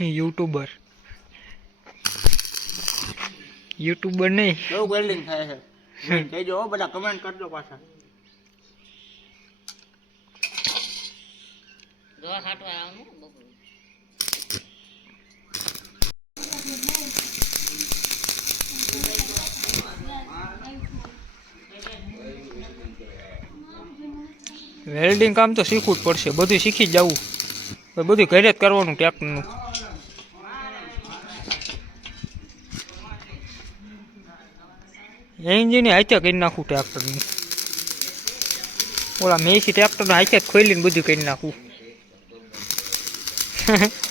YouTuber. YouTuber નહીં. બહુ welding થાય છે. કહેજો હો બધા કમેન્ટ કરજો પાછા. વેલ્ડિંગ કામ તો શીખવું જ પડશે. બધું શીખી જ જવું. બધું ઘરે જ કરવાનું ટ્રેક્ટરનું એન્જિન હાથે કરી નાખું ટ્રેક્ટરનું. ઓલા મેસી ટ્રેક્ટરના હાથે ખોલીને બધું કરી નાખું.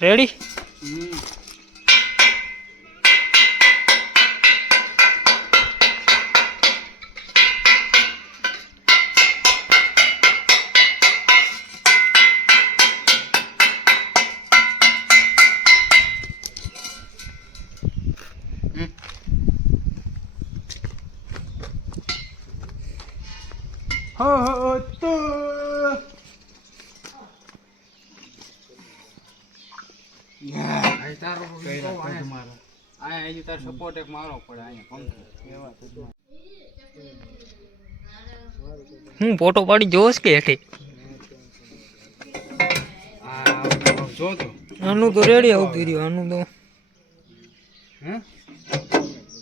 રેડી હમ હમ. હો હો તો હું ફોટો પાડી જોશ કે હેઠે? આનું તો રેડી આવતું રહ્યું આનું તો.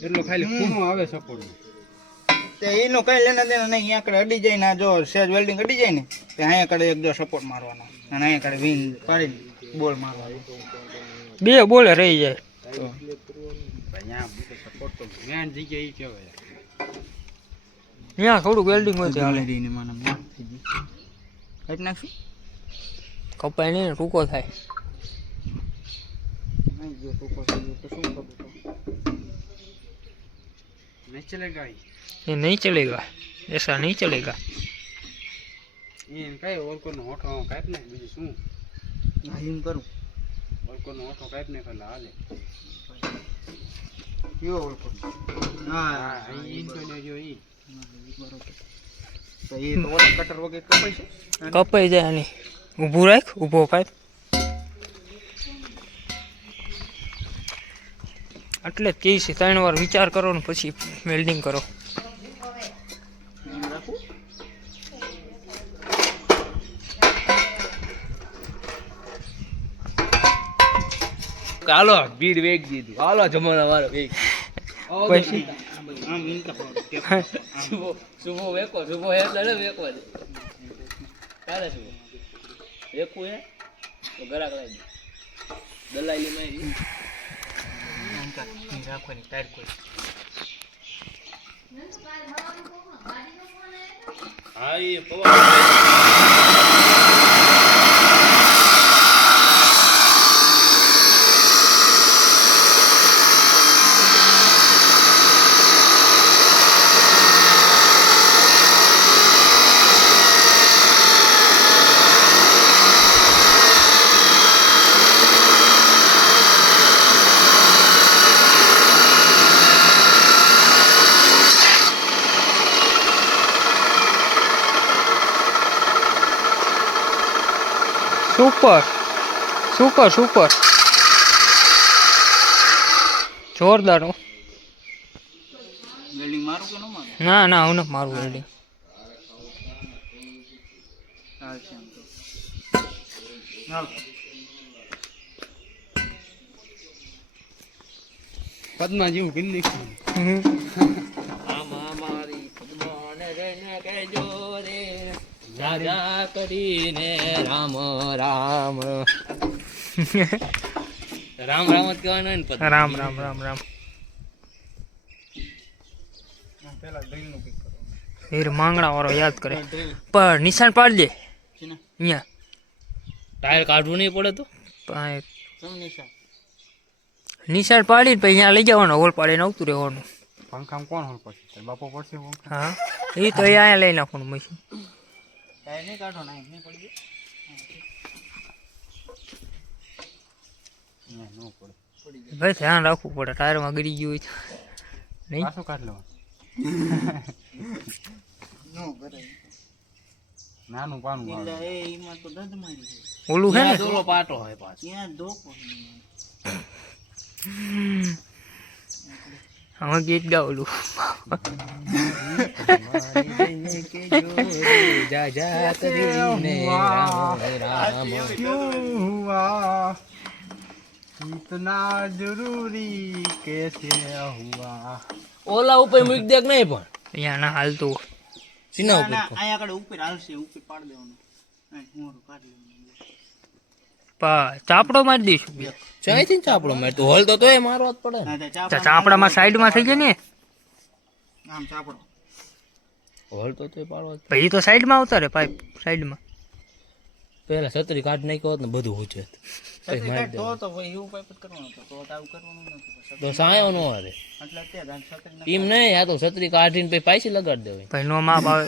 એટલો ખાલી ખૂણો આવે સપોર્ટ તે એનું કઈ લેના દેના નહીં અહીંયા કડે અડી જાય ને જો સેજ વેલ્ડિંગ અડી જાય ને તે અહીંયા કડે એક જો સપોર્ટ મારવાનો. અને અહીંયા કડે વિન પાડીને બોલ મારવાનો. બે બોલે રહી જાય તો અહીંયા સપોર્ટ તો મેન જગ્યા ઈ કહેવાય ત્યાં થોડું વેલ્ડિંગ હોય ચાલે ઓલરેડી મને માફ થઈ ગયું કાઢી નાખશું કપાય નહીં ને ટૂંકો થાય નહીં જો ટૂંકો થઈ ગયો તો શું કરું તો નહીં ચલેગા ઈ. ये नहीं चलेगा ऐसा नहीं चलेगा એને કઈ ઓલકોનો હોઠો કાઢ ને બીજું શું હા એમ કરું ઓલકોનો હોઠો કાઢ ને એટલે હાલે કયો ઓળખો હા હા ઈ તો ને જો ઈ તો એ તો ઓલા કટર વગર કપાય છે કપાઈ જાય આની ઊભું રાખ ઊભો પાઇપ એટલે જ કહે છે ત્રણ વાર વિચાર કરો ને પછી વેલ્ડિંગ કરો હાલો ભીડ વેગ દીધું. હાલો જમાના વાળો વેગ. પછી? આમ ઇનકા સુબો સુબો વેકો શુભો હે એટલે વેકો દે. ક્યારે સુબો વેકું હે? તો ગરાક લાવી દે. દલાલી મારી રાખવાની કોઈ હા એ પવા સુપર સુપર સુપર જોરદાર ન મારું? ના ના હું નથી મારું વેલ્ડિંગ પદ્મા જેવું કરી નાખ્યું રાજા કરીને રામ રામ. રામ રામ જ કહેવાનો હોય ને. રામ રામ રામ રામ. હીર ડ્રીલનું પીક કરો. વીર માંગણા વાળો યાદ કરે. પણ નિશાન પાડી દે. અહીંયા. ટાયર કાઢવું નહીં પડે તો? નિશાન? પાડીને પછી અહીંયા લઈ જવાનો હોલ પાડીને આવતું રહેવાનું. પંખામાં કોણ હોલ પડશે? બાપો પડશે હા. એ તો અહીંયા લઈ નાખવાનું મશીન કાંઈ નહીં કાઢો ના નહીં પડી. ગયો. ભાઈ ધ્યાન રાખવું પડે ટાયરમાં ગળી ગયું હોય નહીં? પાછું કાઢ લો નાનું પાનું એ એમાં તો દંડ મારી ઓલું હે ને? પાટો હોય પાછો ત્યાં ધોકો. હા ગીત ગાવલું ઇતના જરૂરી કેસે હુઆ ઓલા ઉપર મૂક દેખ નહીં પણ. અહીંયા ના હાલતું સીના ઉપર અહીંયા આગળ ઉપર હાલશે ઉપર પાડ દેવાનું. મોરું કાઢી ચાપડો મારી દઈશું. ચાપડો મારી તો હોલ તો તોય મારવા જ પડે ચાપડામાં સાઈડમાં થઈ જાય ને. આમ ચાપડો. હોલ તો તોય પાડવા ભાઈ તો સાઈડમાં આવતા રે પાઇપ સાઈડમાં. પેલા છત્રી કાઢ નાખ્યો હોત ને બધું છત્રી તો સાયો નો હારે એમ નહીં આ તો છત્રી કાઢીને પછી પાછી લગાડી દેવાય. ભાઈ નો માપ આવે.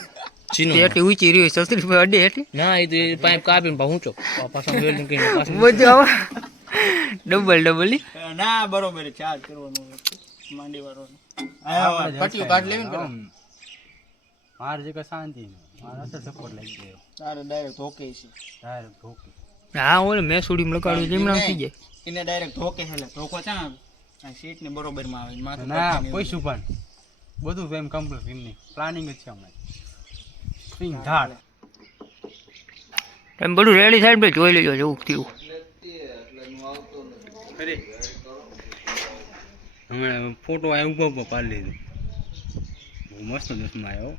એટલી ઊંચી રહી હોય સસ્તી અડે એટલી? ના એ તો પાઇપ કાપીને ઊંચો. પાછા વેલ્ડિંગ કરીને બધું આવે. ડબલ ડબલ ના. ના બરોબર ચાર્જ કરવાનું માંડી વાળો પટ્ટીઓ કાઢ લેવી ને મારે જે કઈ શાંતિ નહીં. મારે સપોર્ટ લઈ ગયો. તારે ડાયરેક્ટ ધોકે છે. ડાયરેક્ટ ઢોકી હા ઓલે મેં સુડી લગાડ્યું લીમડા થઈ જાય. એને ડાયરેક્ટ ધોકે છે એટલે ધોકો આ સીટ ને બરોબરમાં આવે માથું ના પટ્ટીને કોઈ શુભાન બધું એમ કમ્પ્લીટ એમની પ્લાનિંગ જ છે હમણાં. ધાડ. એમ બધું રેડી થાય ને જોઈ લેજો જેવું થયું. હમણાં ફોટો આ ઊભો ઊભો પાડી લીધો. મસ્ત દસમાં આવ્યો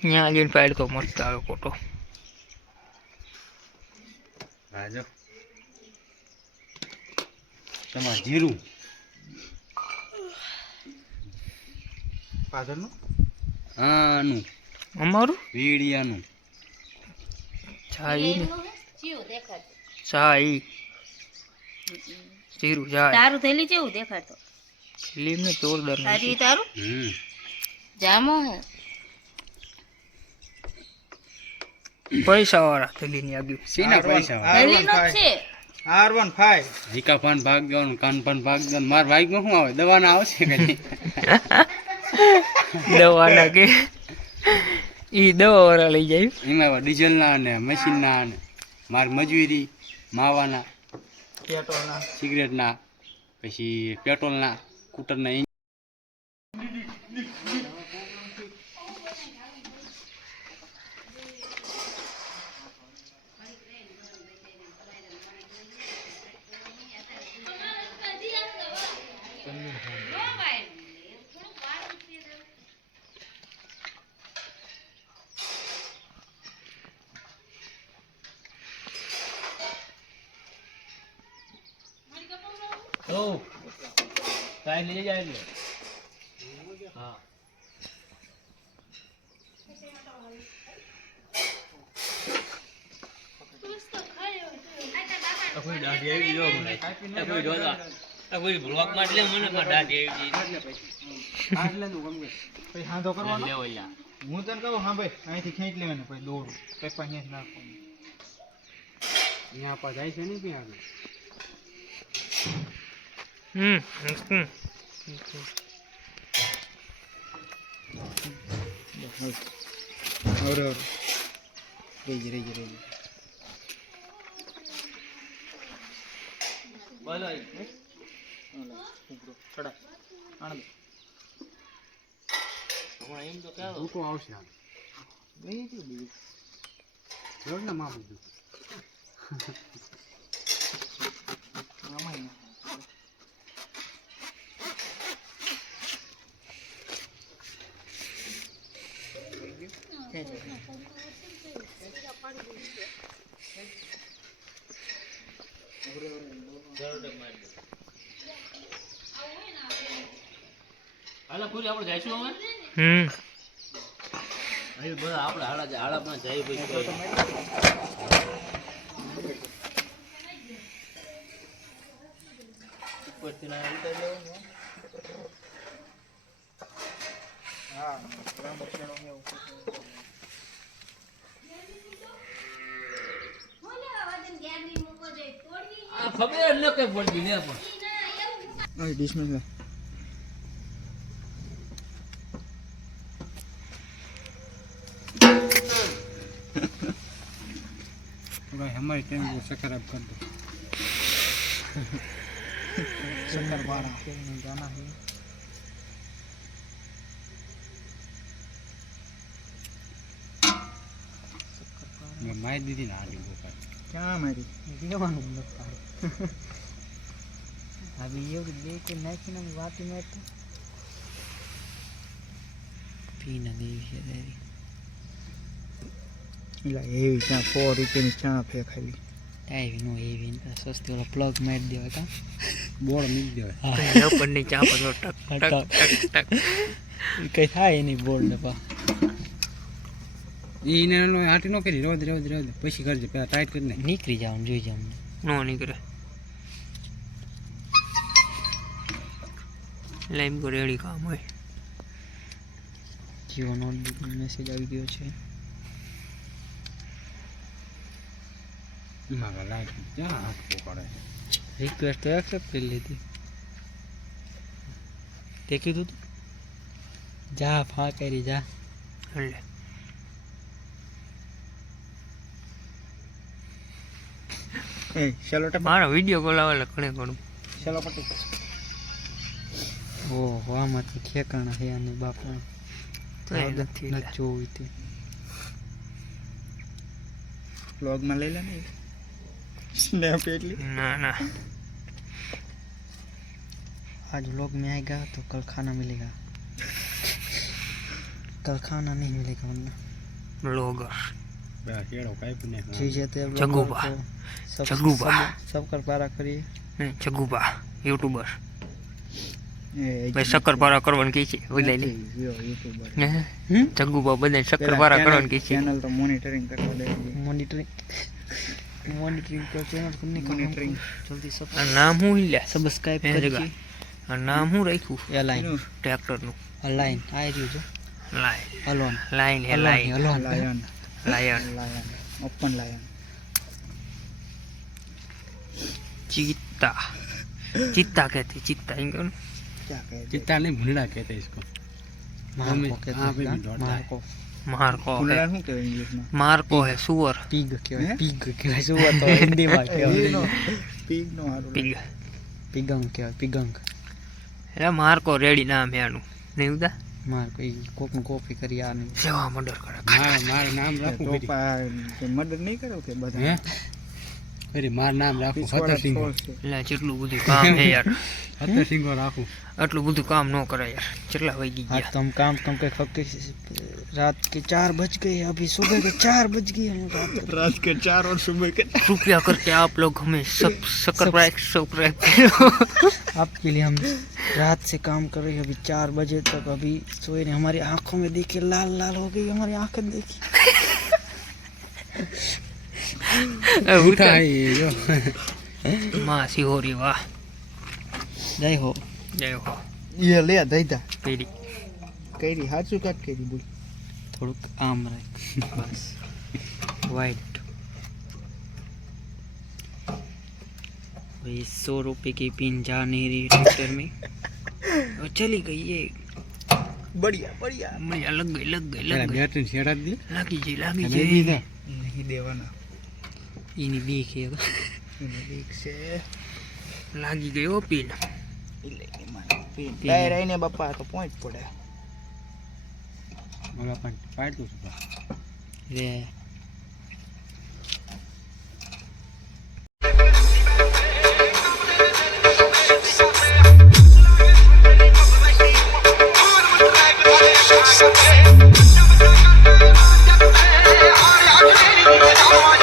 ત્યાં જઈને પાડ તો મસ્ત આવે ફોટો હા તમાર તમારે જીરું? પાછળનું? આનું. અમારું? વીડિયાનું. ચા ઈ ને ચા જીરું ચા તારું થેલી કેવું દેખાતો લીમ ને જોરદાર તારી તારું? હમ. જામો હે. પૈસા વાળા થેલી ની આગી સીના પૈસા થેલી નો છે. આર વન ફાઈવ હિકા પાન ભાગ દેવાનું કાન પાન ભાગ દવન માર ભાઈ શું આવે? દવાના આવશે કે નહીં? દવાના કે? ઈ દવા લઈ જાય. એમાં ડીઝલના અને મશીનના અને માર મજૂરી માવાના પેટ્રોલના. સિગરેટના પછી પેટ્રોલના સ્કૂટરના એન્જિન ઓ લઈ જાય એટલે. હા. આ કોઈ દાઢી આવી જો મને. કોઈ જોતા. આ કોઈ બ્લોકમાં એટલે મને પણ દાઢી આવી ગઈ. પછી હાંધો કરવાનો? લેવો લ્યા. હું તને કહું હા ભાઈ અહીંથી ખેંચ લેવાનું પછી દોડું પછી અહીંયા જ નાખવાનું. અહીંયા પર જાય છે ને ત્યાં આગળ. હમ હમ. અરે અરે રહી રહી રહી બોલો. ચડા આણંદ હમણાં એમ તો ક્યાં ભૂકો આવશે આમ. નહીં બીજું જોર ને માં બધું આમાંય ના. ખેંચ. હાલો પૂરી આપણે જઈશું હવે? હમ. અહીં બધા આપણે હાડા હાડામાં જઈ પછી. ઉપરથી ના ઉતારી લેવાનું. હા લાંબો છેડો ને એવું આ ખબર ન કે પડતી ને પણ ઓય બિસ્મિલ્લાહ તો ભાઈ અમારી ટાઈમ બહુ ખરાબ કરી દો શક્કરપારા જાના હે મેં મારી દીધી ને હારી બહુ કાંઈ. ક્યાં મારી દેવાનું નથી હવે એવું બે કે નાખીને વાતી મેં પીને દેવી છે તારી એટલે એવી ચા સો રૂપિયાની ચા ફેંકાવી એવી નો એવી ને સસ્તી ઓલો પ્લગ મારી દેવાય કા બોર્ડ મૂકી દેવાય ઉપરની ચા પર ટક ટક ટક ટક કઈ થાય એની બોર્ડ પા એને એનો નો ન કરી રોજ રોજ રોજ પછી કરજે પેલા ટાઈટ કરીને નીકળી જાવ જોઈ જાવ નો નીકળે એમ રેડી કામ હોય. જીઓ નોટબુક મેસેજ આવી ગયો છે. મારા લાઈટ ક્યાં હાથ પોકાડે રિક્વેસ્ટ તો એક્સેપ્ટ કરી લીધી. તે કીધું તું? જા ફા કરી જા. એટલે. એ ચાલો મારો વીડિયો કોલ આવે ઘણે ઘણું. ચલો પટ્ટી ઓહો આમાં તો ઠેકાણા છે અને બાપા તો એ નથી લે. નથી જોવું તે વ્લોગમાં લઈ લે ને સ્નેપ એટલી ना ना आज व्लॉग में आएगा तो कल खाना मिलेगा कल खाना नहीं मिलेगा वरना ब्लॉगर પેલા કેળો કાપ્યું ને जी जाते हैं जग्गूबा। सब जग्गूबा। सब, सब कर पारा करिए જગુબા યુટ્યુબર भाई ભાઈ કરવા ટ્રેક્ટરનું આ લાઈન આ લાયન લાયન લાયન ચિત્તા. ચિત્તા કહેતી ચિત્તા એમ કહ્યું ને ક્યાં કહે चित्ता नहीं भूलना कहते हैं इसको માર્કો हाँ, કહેતા हाँ, पे भी હતા, दौड़ता है। માર્કો માર્કો કુંડળા હે શું કહેવાય ઇંગ્લિશમાં માર્કો હે સુવર પીગ કહેવાય હે? પીગ કહેવાય શું હતો હિન્દીમાં કહેવાય પીગ નો હારું પીગ પીગંગ કહેવાય પીગંગ એટલે માર્કો રેડી નામ હે આનું નહીં ઉદા માર્કો એ કોકનું કોપી કરી આ નહીં સેવા મર્ડર કરે મારા મારું નામ રાખું તો ફરી પા મદદ નહીં કરો કે હે બધા ફરી મારું નામ રાખું પીછવાડા હતર સિંગો છોડ છે. એટલે જેટલું બધું કામ હે યાર હતર સિંગો રાખું આટલું બધું કામ ન કરે યાર કેટલા વાગી आज ગયા तो हम काम कम के खब के रात के चार बज गए अभी सुबह के चार बज गए हम रात के रात के चार और सुबह के रुपया करके आप लोग हमें सब सब्सक्राइब सब्सक्राइब करो आपके लिए हम रात से काम कर रहे हैं अभी चार बजे तक अभी सोए नहीं हमारी आंखों में देखिए लाल लाल हो गई हमारी आंखें देखिए ઉઠા એ જો માં સિહોરી વાહ जय हो જય હો ये ले दईदा પેરી કઈરી હાચું કાક કરી બોલ थोड़ा आम रहे बस वाइट वही सौ रुपए की पिन जा नहीं रही ट्रैक्टर में और चली गई ये બઢિયા બઢિયા बढ़िया लग गई लग गई પેલા लग गई બેટરી છેડા જ દે લાગી જઈ એની બીક છે એની બીક છે લાગી ગયો પીન એટલે એમાં પીન ડાય રહીને બપ્પા તો પોઈન્ટ પડે બોલા પણ પાડતું છું લે Thank